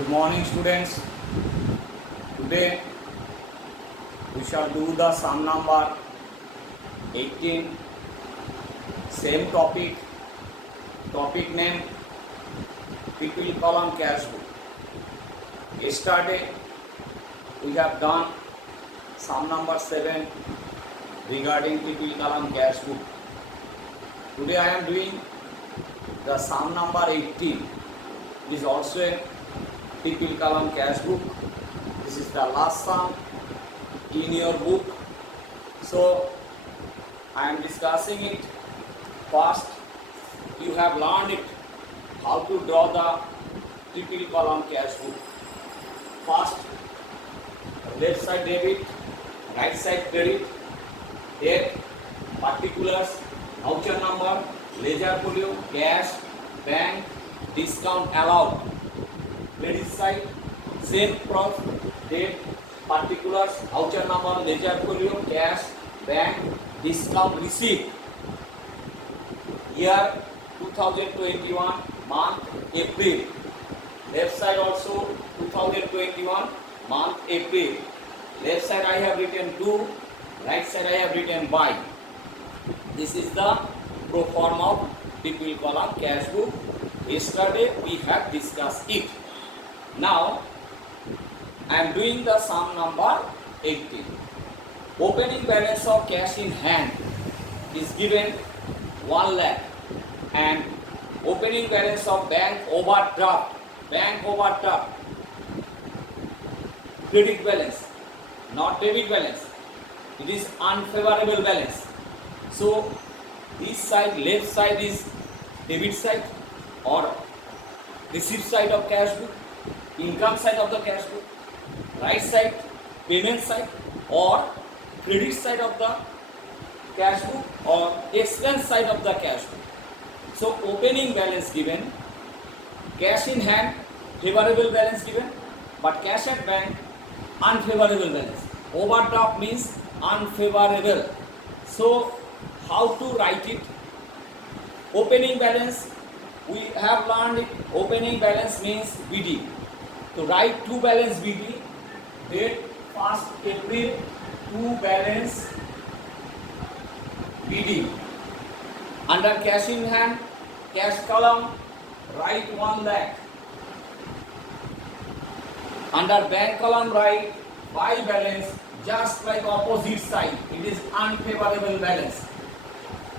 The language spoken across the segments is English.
Good morning, students. Today we shall do the sum number 18. Same topic. Topic name people column cash book. Yesterday we have done sum number 7 regarding people column cash book. Today I am doing the sum number 18. It is also a people column cash book. This is the last sum in your book. So I am discussing it. First, you have learned it how to draw the triple column cash book. First, left side debit, right side credit, date, particulars, voucher number, ledger folio, cash, bank, discount allowed. Credit side, same proof, date, particulars, voucher number, ledger folio, cash, bank, discount receipt. Year 2021, month April. Left side also 2021, month April. Left side I have written 2, right side I have written by. This is the pro forma of triple column cash book. Yesterday we have discussed it. Now I am doing the sum number 18. Opening balance of cash in hand is given 1 lakh and opening balance of bank overdraft, credit balance, not debit balance. It is unfavorable balance. So this side, left side is debit side or receipt side of cash book, income side of the cash book, right side payment side or credit side of the cash book or expense side of the cash book. So opening balance given, cash in hand favorable balance given, but cash at bank unfavorable balance. Overdraft means unfavorable. So how to write it? Opening balance, we have learned it. Opening balance means BD. To write to balance BD, date 1st April, to balance BD. Under cash in hand, cash column, write 1 lakh. Under bank column, write by balance, just like opposite side. It is unfavorable balance.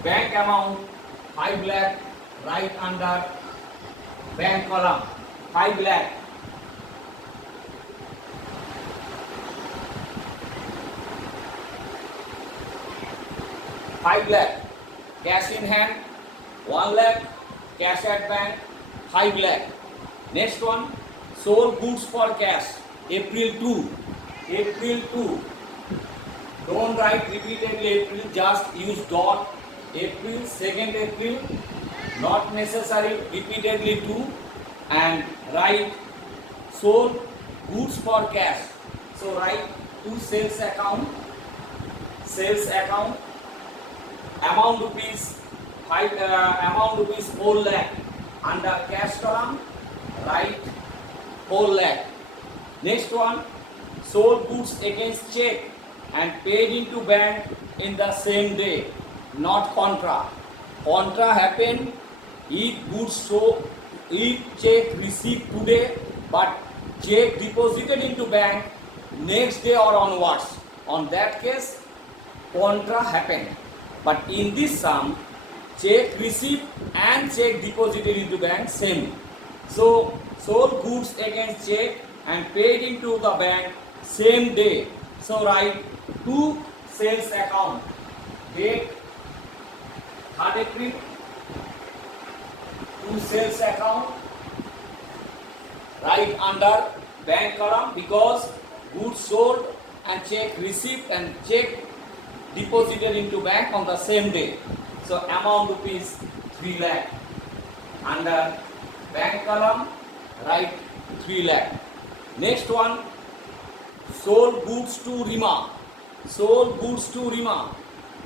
Bank amount 5 lakh, write under bank column 5 lakh. Cash in hand 1 lakh, cash at bank 5 lakh. Next one, sold goods for cash April 2. Don't write repeatedly April, just use dot. April, 2nd April, not necessary repeatedly 2, and write sold goods for cash. So write to sales account, amount rupees 4 lakh. Under cash column, write 4 lakh. Next one, sold goods against check and paid into bank in the same day, not contra. Contra happen if check received today but check deposited into bank next day or onwards. On that case, contra happened. But in this sum, check received and check deposited into bank same. So sold goods against check and paid into the bank same day. So write to sales account, date 3rd April, to sales account, write under bank column because goods sold and check received and check deposited into bank on the same day. So amount rupees 3 lakh. Under bank column, write 3 lakh. Next one, sold goods to Rima.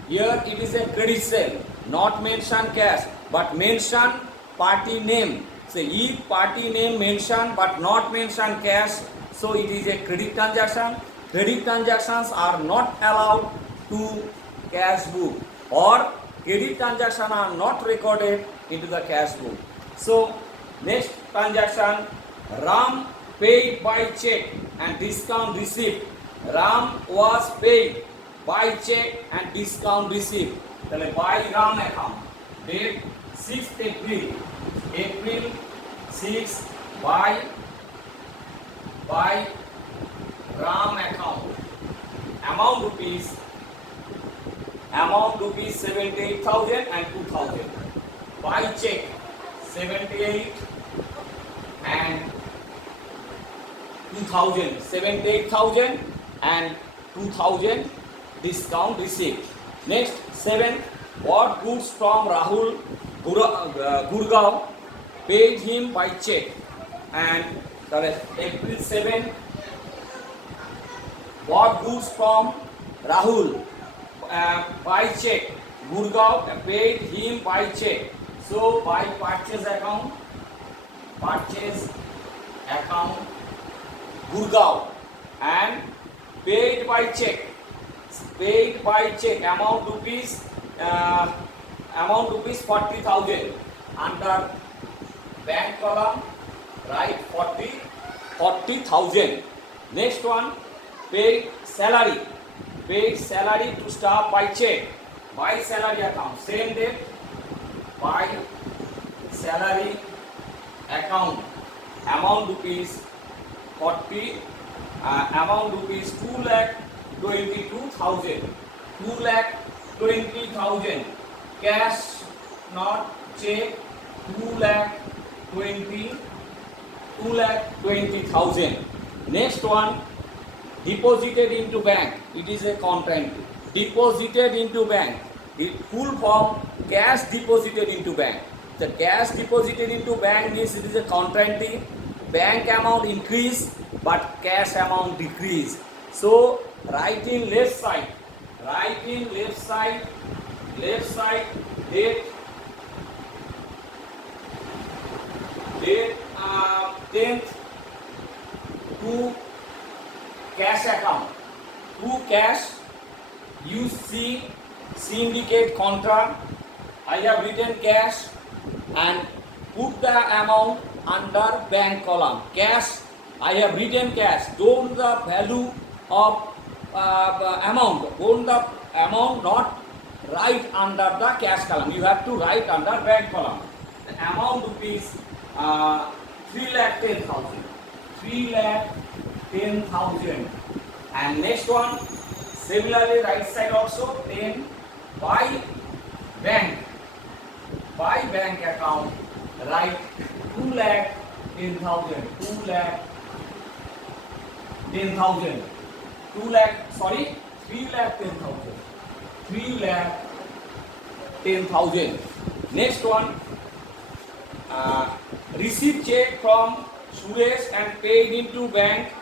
Here it is a credit sale, not mention cash, but mention party name. So if party name mentioned but not mentioned cash, so it is a credit transaction. Credit transactions are not allowed to cash book, or credit transactions are not recorded into the cash book. So next transaction, Ram paid by check and discount received. Ram was paid by check and discount received. তাহলে by Ram account date 6th April, April 6 by Ram account, amount rupees 78,000 and 2,000. By check 78 and 2,000, 78,000 and 2,000 discount received. Next 7, bought goods from Rahul Gurgaon, paid him by check, and April 7, bought goods from Rahul by check, Gurgaon, paid him by check. So by purchase account Gurgaon, and paid by check, amount rupees 40,000. Under bank column write 40,000. Next one, paid salary to staff by check, by salary account, same date, by salary account, amount rupees 40, amount rupees 2,22,000, cash not check, 2,20,000. Next one, deposited into bank, it is a contract. Deposited into bank, it full form cash deposited into bank. The cash deposited into bank means it is a contract. Bank amount increase but cash amount decrease. So write in left side, date 10th to cash account, to cash you see syndicate contract. I have written cash and put the amount under bank column. Cash, I have written cash. Don't the value of amount, don't the amount not write under the cash column. You have to write under bank column. The amount rupees 3,10,000. 3,10,000. And next one, similarly right side also 10 by bank account, write 2,10,000. 3,10,000. 3,10,000. Next one, received check from Suresh and paid into bank,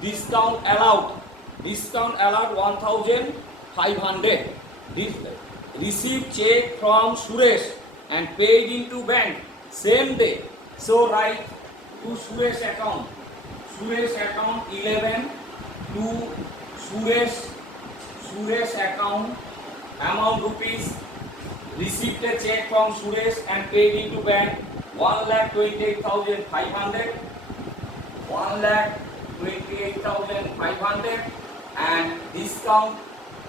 discount allowed 1,500. Received check from Suresh and paid into bank same day. So write to Suresh account 11 to Suresh account, amount rupees, received a check from Suresh and paid into bank 1,28,500, 1,28,500, and discount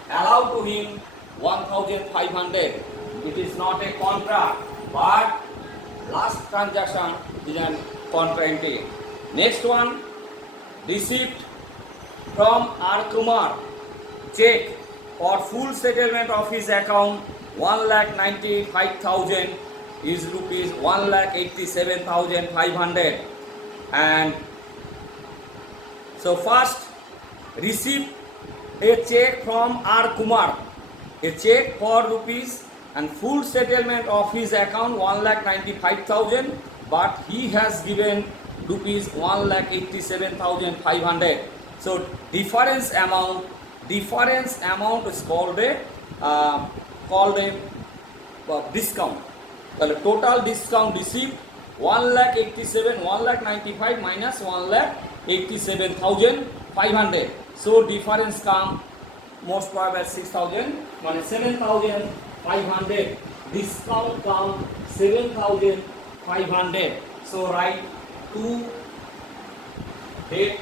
allowed to him 1,500. It is not a contract, but last transaction is an contract. Next one, received from R. Kumar check for full settlement of his account 1,95,000 is rupees 1,87,500. And so first, received a check from R. Kumar, a check for rupees and full settlement of his account 1,95,000, but he has given rupees 1,87,500. So difference amount is called a discount. তাহলে total discount receive 1,87,1,95 minus 1,87,500. So difference come most probably 6,000 মানে 7,500. Discount come 7,500. So write 2 date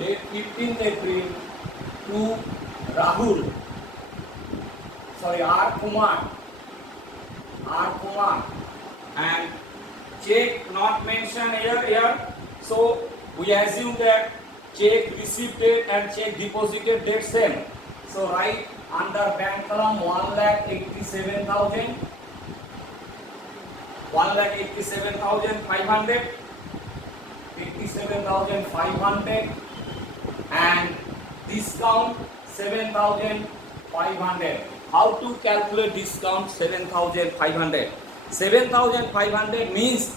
15th April to Rahul. Sorry, R. Kumar. And check not mentioned here. So we assume that check receipt date and check deposited date same. So write under bank column 1,87,000, 1,87,500, 87,500, and discount 7,500. How to calculate discount 7,500? 7,500 means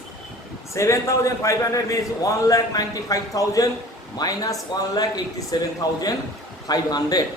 1,95,000 minus 1,87,500.